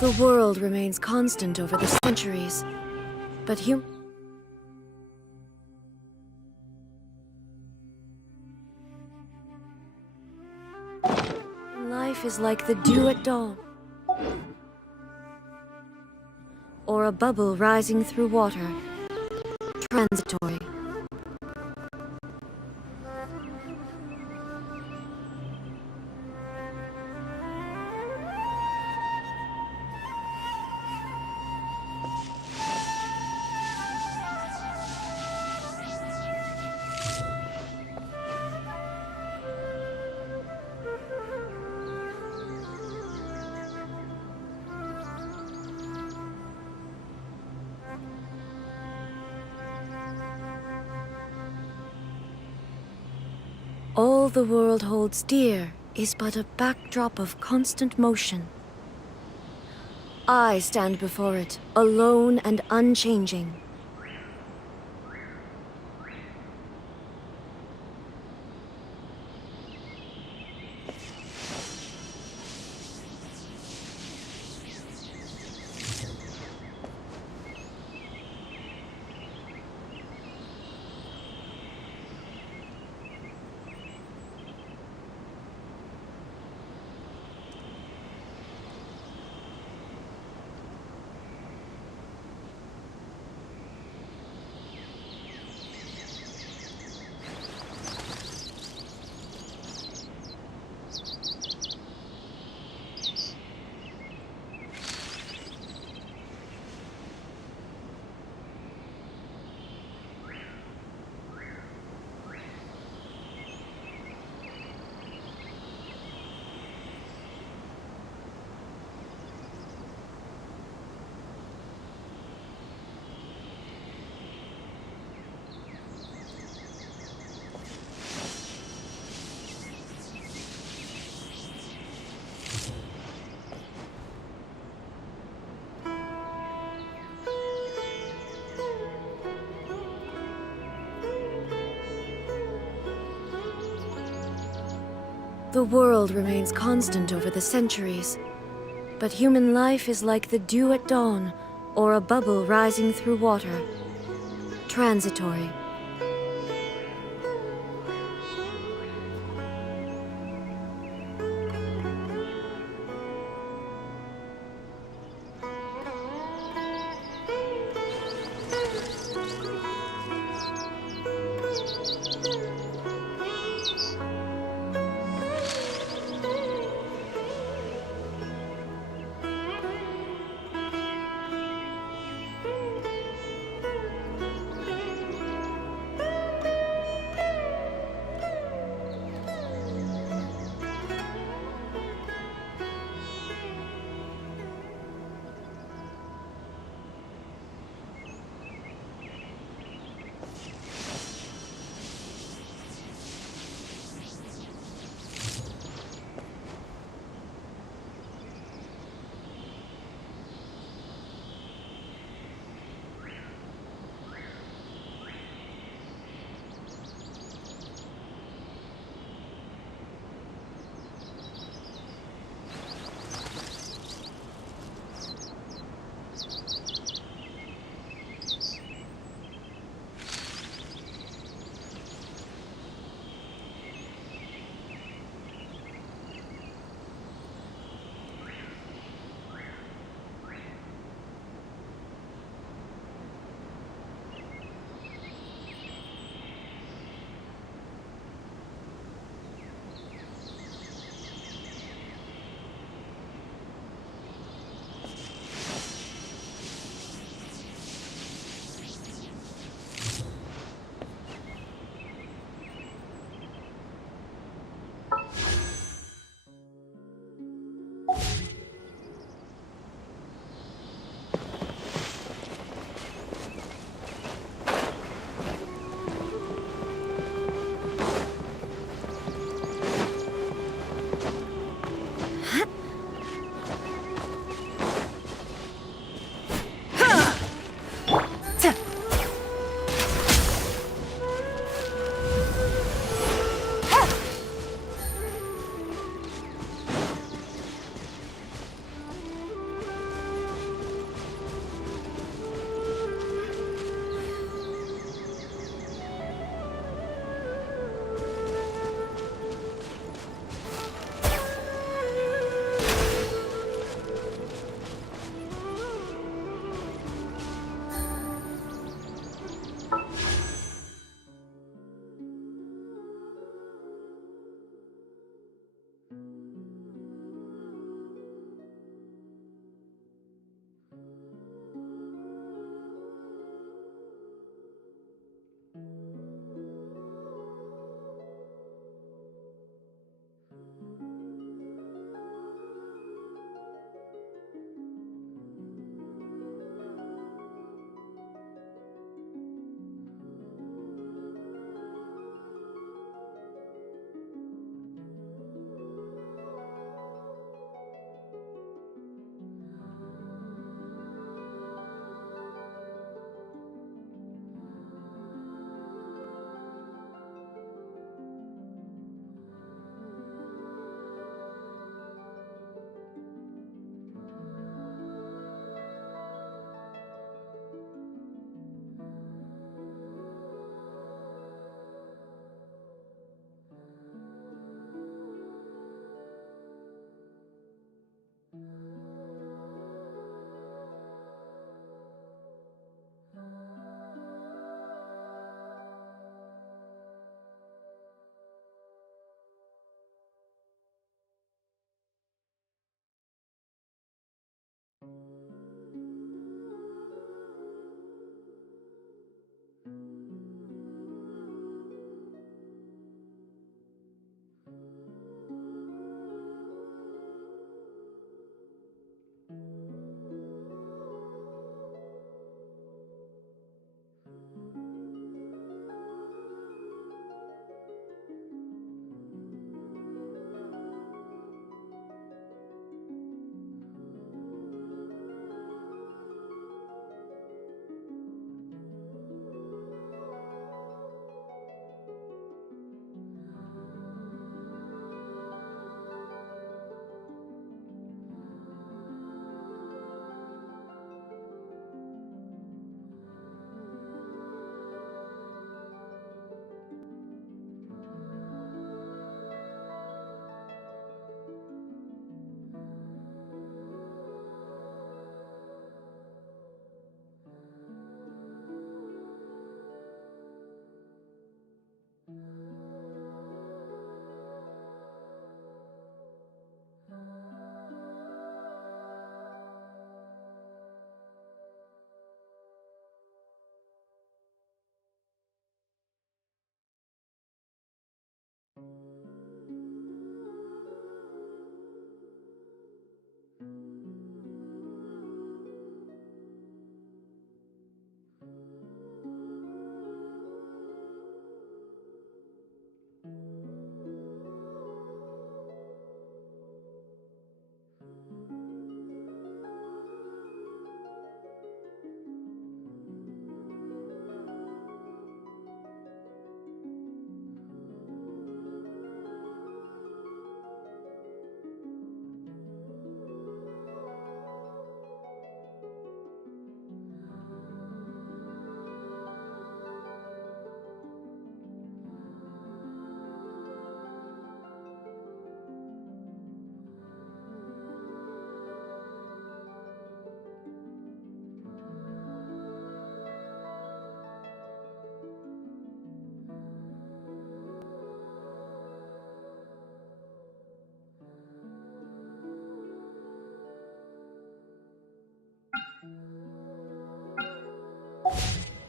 The world remains constant over the centuries, but life is like the dew at dawn, or a bubble rising through water, transitory. All the world holds dear is but a backdrop of constant motion. I stand before it, alone and unchanging. The world remains constant over the centuries, but human life is like the dew at dawn, or a bubble rising through water, transitory.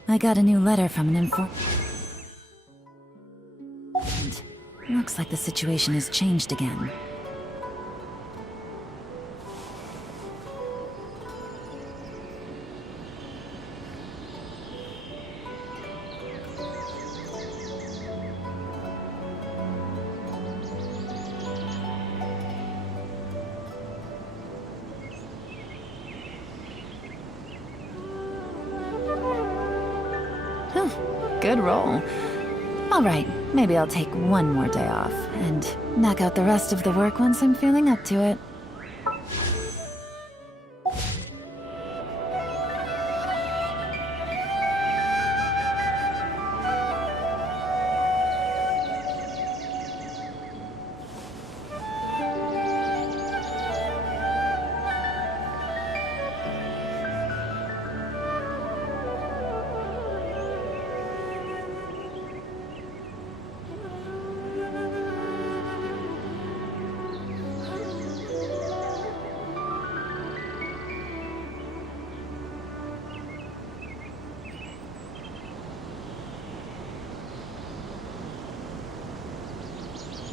I got a new letter from an informant. Looks like the situation has changed again. Good roll. Alright, maybe I'll take one more day off, and knock out the rest of the work once I'm feeling up to it.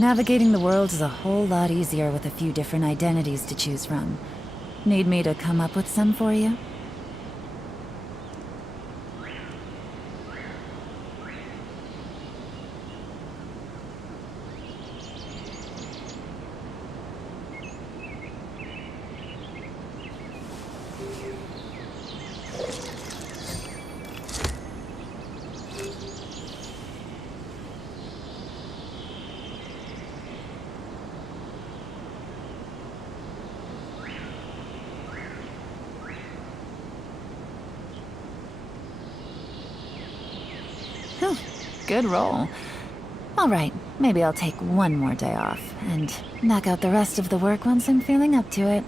Navigating the world is a whole lot easier with a few different identities to choose from. Need me to come up with some for you? Good roll. Alright, maybe I'll take one more day off, and knock out the rest of the work once I'm feeling up to it.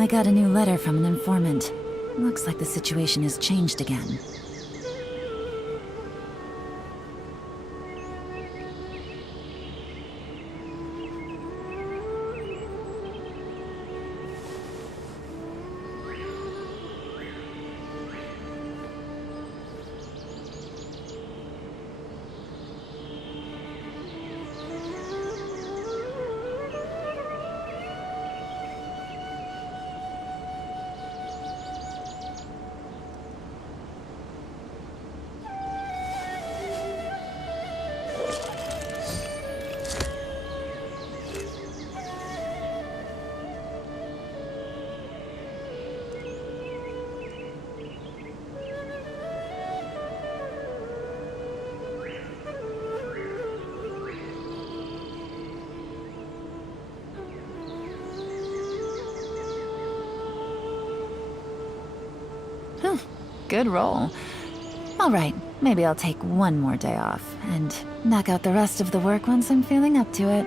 I got a new letter from an informant. Looks like the situation has changed again. Good roll. Alright, maybe I'll take one more day off, and knock out the rest of the work once I'm feeling up to it.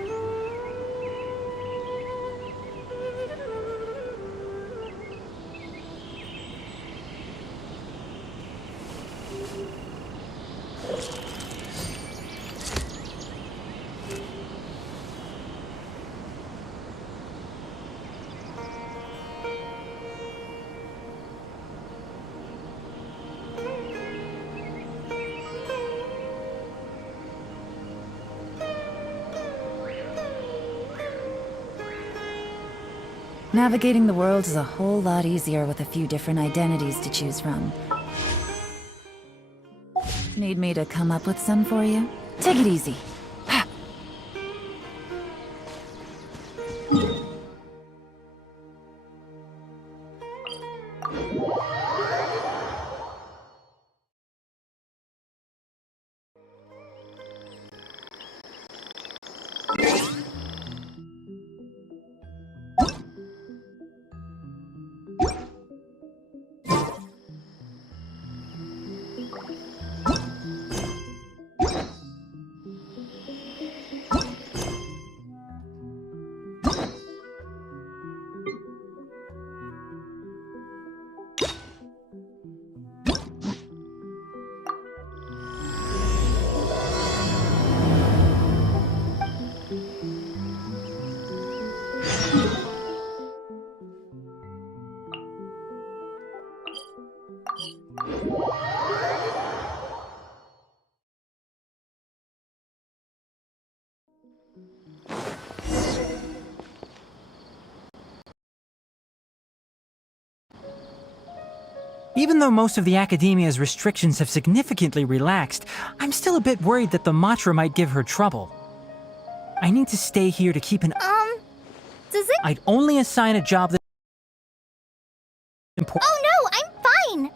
Navigating the world is a whole lot easier with a few different identities to choose from. Need me to come up with some for you? Take it easy. Even though most of the academia's restrictions have significantly relaxed, I'm still a bit worried that the Matra might give her trouble. I need to stay here to keep an... Does it? I'd only assign a job that... important. Oh no, I'm fine!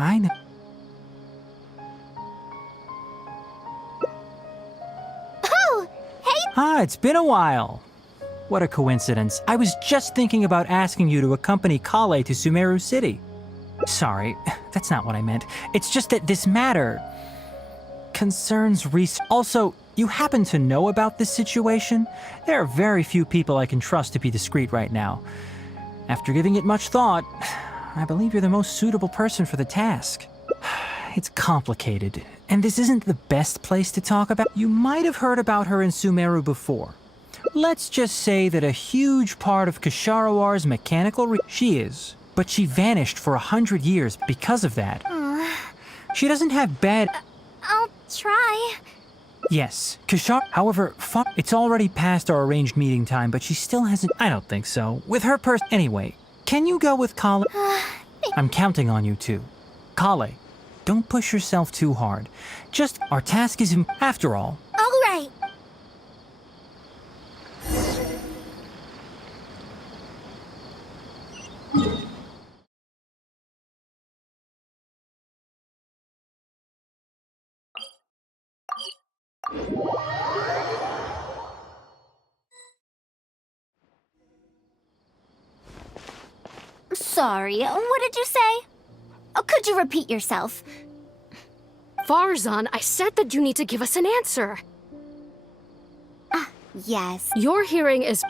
I know. Oh, hey! Ah, it's been a while. What a coincidence. I was just thinking about asking you to accompany Kale to Sumeru City. Sorry, that's not what I meant. It's just that this matter concerns research. Also, you happen to know about this situation? There are very few people I can trust to be discreet right now. After giving it much thought, I believe you're the most suitable person for the task. It's complicated, and this isn't the best place to talk about. You might have heard about her in Sumeru before. Let's just say that a huge part of Kasharawar's mechanical she is, but she vanished for 100 years because of that. She doesn't have bad... I'll try. Yes, however, it's already past our arranged meeting time, but she still hasn't... I don't think so. With her Anyway, can you go with Kale? I'm counting on you too. Kale, don't push yourself too hard. Just, our task is... After all... All right. Sorry, what did you say? Oh, could you repeat yourself? Farzan, I said that you need to give us an answer. Yes. Your hearing is...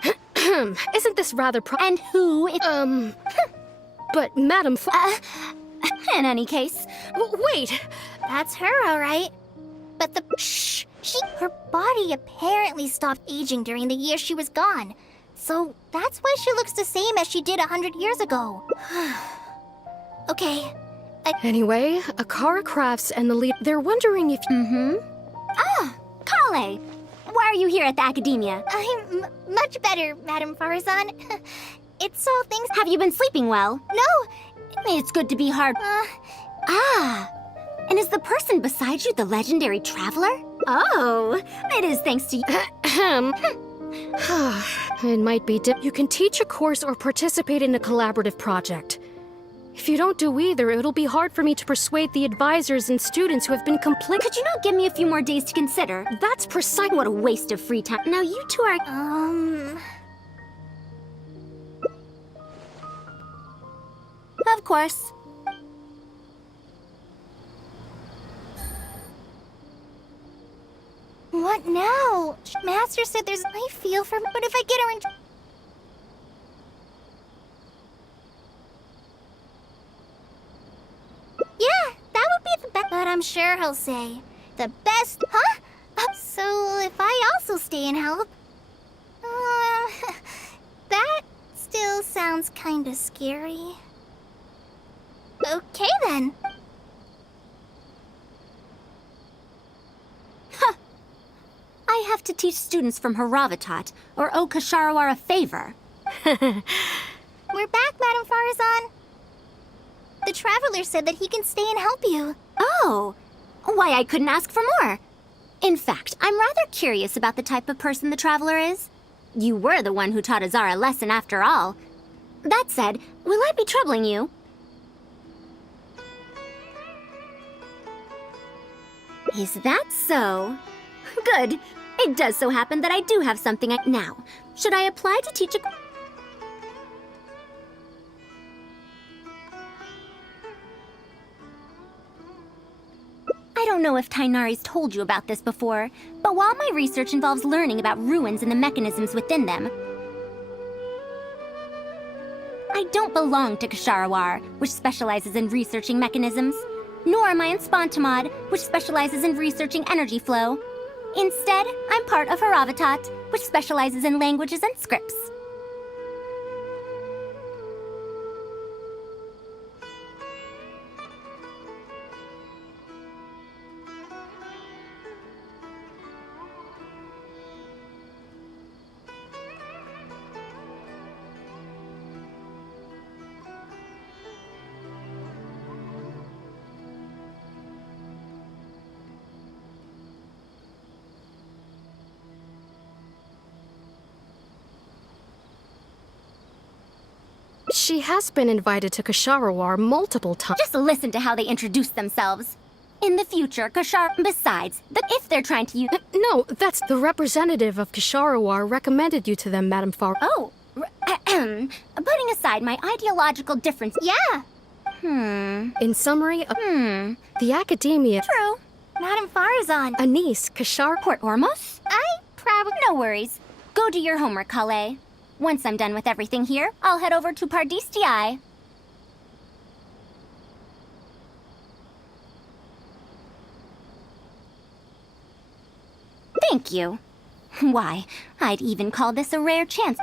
Isn't this rather And who is... But Madam in any case... Wait! That's her, all right. But the... Shh! Her body apparently stopped aging during the year she was gone. So that's why she looks the same as she did 100 years ago. Okay. Anyway, Akara Crafts and the lead... They're wondering if... Kale! Why are you here at the academia? I'm much better, Madam Farzan. It's all thanks... Have you been sleeping well? No! It's good to be hard... And is the person beside you the legendary traveler? Oh, it is thanks to you. It might be you can teach a course or participate in a collaborative project. If you don't do either, it'll be hard for me to persuade the advisors and students who have been Could you not give me a few more days to consider? That's precise. What a waste of free time. Now you two are... Of course. What now? Master said there's... I feel for... But if I get her in... Yeah, that would be the best. But I'm sure he'll say, the best... Huh? So if I also stay and help... that still sounds kinda scary. Okay then. I have to teach students from Haravatat, or owe Kasharawar a favor. We're back, Madam Farazan. The Traveler said that he can stay and help you. Oh, why I couldn't ask for more. In fact, I'm rather curious about the type of person the Traveler is. You were the one who taught Azar a lesson after all. That said, will I be troubling you? Is that so? Good. It does so happen that I do have something Now, should I apply to teach a... I don't know if Tainari's told you about this before, but while my research involves learning about ruins and the mechanisms within them, I don't belong to Kasharawar, which specializes in researching mechanisms, nor am I in Spontamod, which specializes in researching energy flow. Instead, I'm part of Haravatat, which specializes in languages and scripts. She has been invited to Kasharawar multiple times. Just listen to how they introduce themselves. In the future, Kashar. Besides, if they're trying to use. No, that's the representative of Kasharawar recommended you to them, Madame Far. Oh, putting aside my ideological difference. Yeah. In summary, the academia. True. Madame Farazan. Anise, Kashar. Port Ormos? No worries. Go do your homework, Kale. Once I'm done with everything here, I'll head over to Pardistii. Thank you. Why, I'd even call this a rare chance.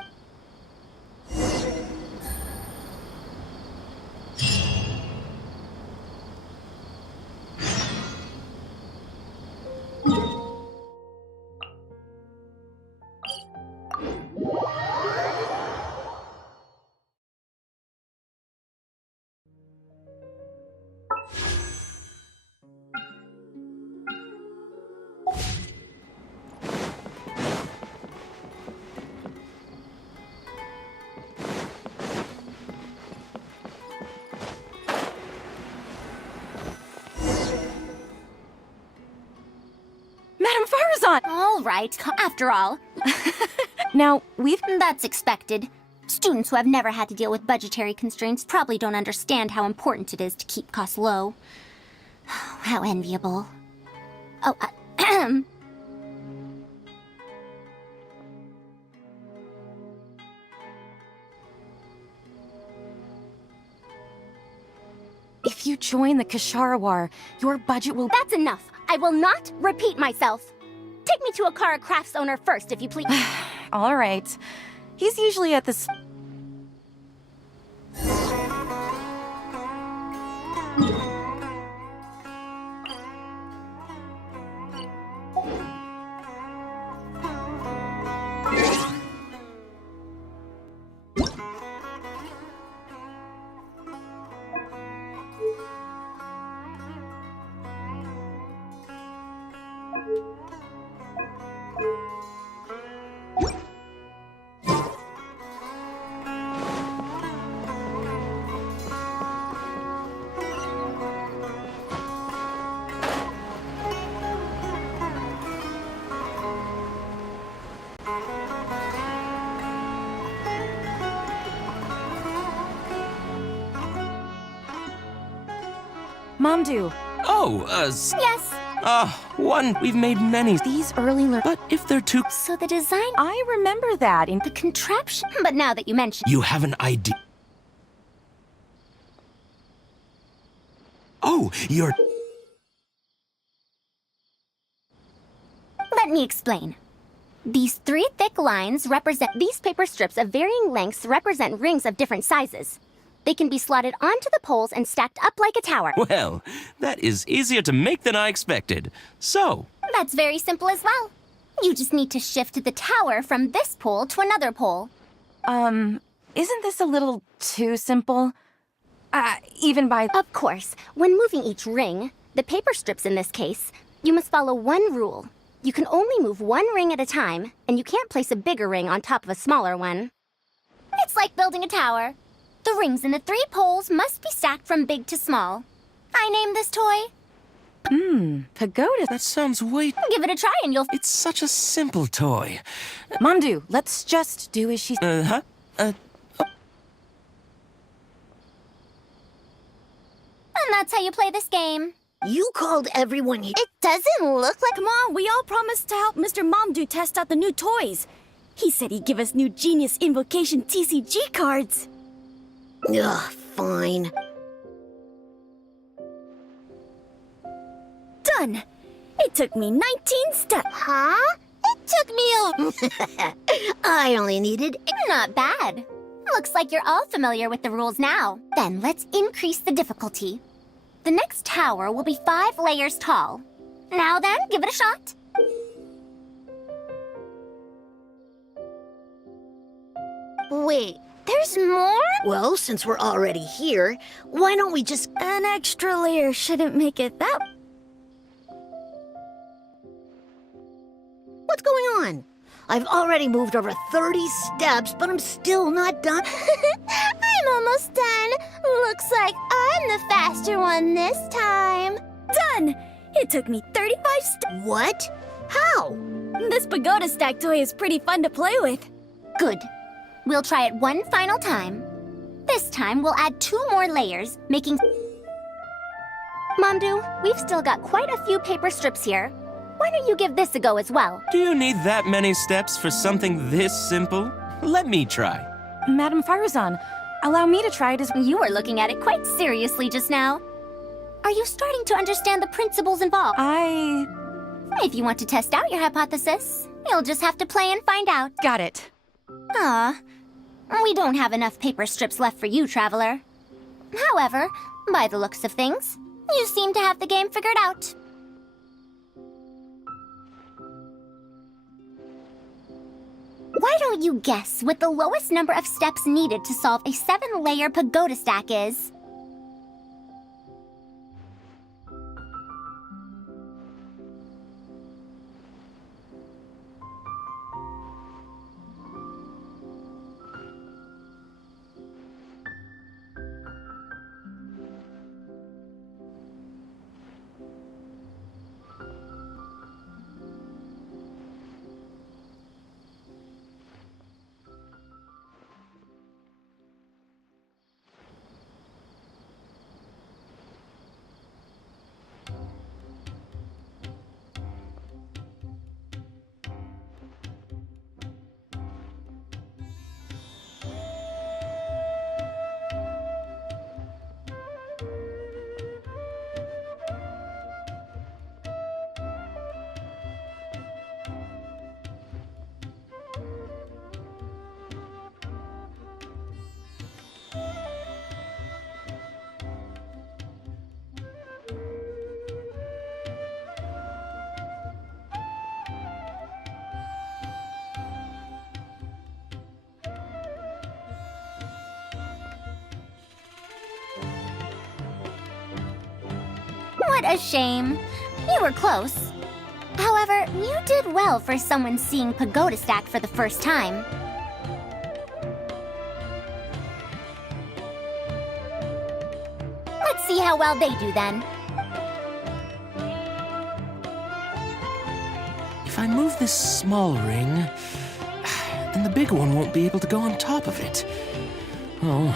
Madame Farazan! All right, after all. Now, That's expected. Students who have never had to deal with budgetary constraints probably don't understand how important it is to keep costs low. How enviable. Oh, if you join the Kasharawar, your budget will... That's enough. I will not repeat myself. Take me to a Kara Crafts owner first, if you please. All right. He's usually at this... Mamdu, Oh, Yes. we've made many. these early learners... But if they're too... So the design, I remember that in... the contraption. But now that you mention, You have an idea. Oh, you're... let me explain. These 3 thick lines represent these paper strips of varying lengths represent rings of different sizes. They can be slotted onto the poles and stacked up like a tower. Well, that is easier to make than I expected. So, That's very simple as well. You just need to shift the tower from this pole to another pole. Isn't this a little too simple? Even by... Of course, when moving each ring, the paper strips in this case, you must follow one rule. You can only move one ring at a time, and you can't place a bigger ring on top of a smaller one. It's like building a tower. The rings in the 3 poles must be stacked from big to small. I named this toy. Pagoda... that sounds way... Give it a try and you'll... It's such a simple toy. Mamdu, let's just do as she... Uh-huh. And that's how you play this game. You called everyone here. It doesn't look like... Come on, we all promised to help Mr. Mamdu test out the new toys. He said he'd give us new Genius Invocation TCG cards. Ugh, fine. Done. It took me 19 steps. Huh? It took me I only needed... Not bad. Looks like you're all familiar with the rules now. Then let's increase the difficulty. The next tower will be 5 layers tall. Now then, give it a shot. Wait, there's more? Well, since we're already here, why don't we just... An extra layer shouldn't make it that... What's going on? I've already moved over 30 steps, but I'm still not done. I'm I'm almost done. Looks like I'm the faster one this time. Done! It took me 35 steps. What? How? This pagoda stack toy is pretty fun to play with. Good. We'll try it one final time. This time, we'll add 2 more layers, making... Momdu, we've still got quite a few paper strips here. Why don't you give this a go as well? Do you need that many steps for something this simple? Let me try. Madame Faruzan, allow me to try it as well. You were looking at it quite seriously just now. Are you starting to understand the principles involved? If you want to test out your hypothesis, you'll just have to play and find out. Got it. Ah, we don't have enough paper strips left for you, Traveler. However, by the looks of things, you seem to have the game figured out. Why don't you guess what the lowest number of steps needed to solve a 7-layer pagoda stack is? What a shame. You were close. However, you did well for someone seeing pagoda stack for the first time. Let's see how well they do then. If I move this small ring, then the big one won't be able to go on top of it. Oh,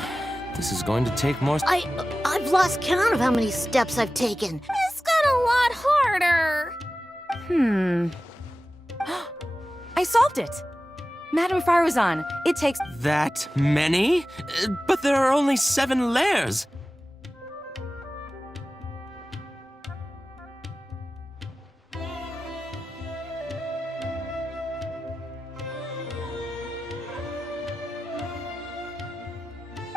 this is going to take more... I've lost count of how many steps I've taken. This got a lot harder. I solved it! Madame Faruzan, it takes... That many? But there are only 7 layers.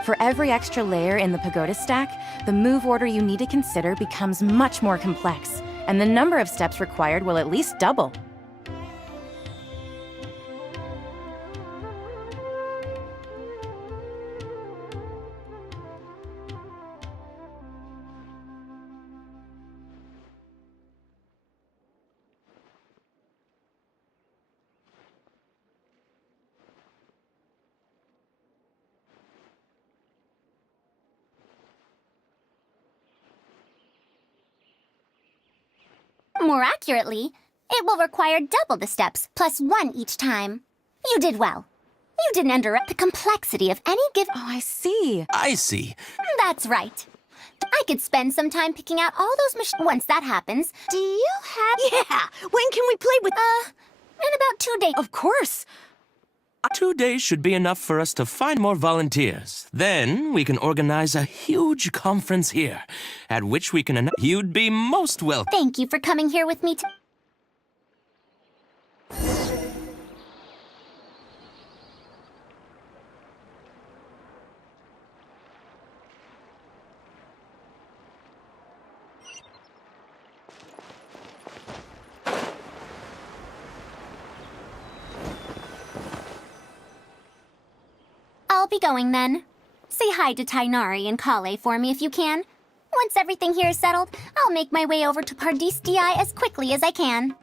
For every extra layer in the pagoda stack, the move order you need to consider becomes much more complex, and the number of steps required will at least double. More accurately, it will require double the steps, plus 1 each time. You did well. You didn't underestimate the complexity of any given... Oh, I see. I see. That's right. I could spend some time picking out all those machines. Once that happens, do you have... Yeah! When can we play with... in about 2 days. Of course! 2 days should be enough for us to find more volunteers. Then we can organize a huge conference here, at which we can announce you'd be most welcome. Thank you for coming here with me I'll be going then. Say hi to Tainari and Kale for me if you can. Once everything here is settled, I'll make my way over to Pardis DI as quickly as I can.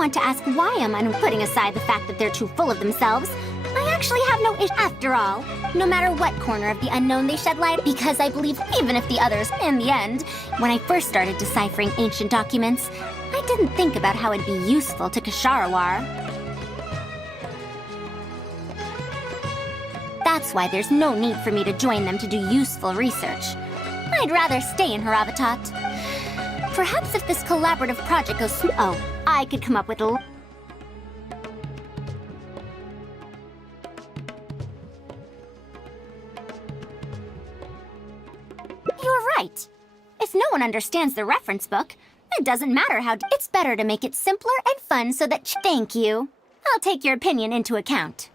want to ask why I'm putting aside the fact that they're too full of themselves. I actually have no issue after all. No matter what corner of the unknown they shed light, because I believe even if the others, in the end, when I first started deciphering ancient documents, I didn't think about how it'd be useful to Ksharawar. That's why there's no need for me to join them to do useful research. I'd rather stay in Haravatat. Perhaps if this collaborative project goes oh, I could come up with a... You're right. If no one understands the reference book, it doesn't matter how... It's better to make it simpler and fun so that... Thank you. I'll take your opinion into account.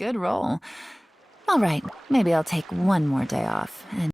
Good roll. All right, maybe I'll take one more day off and...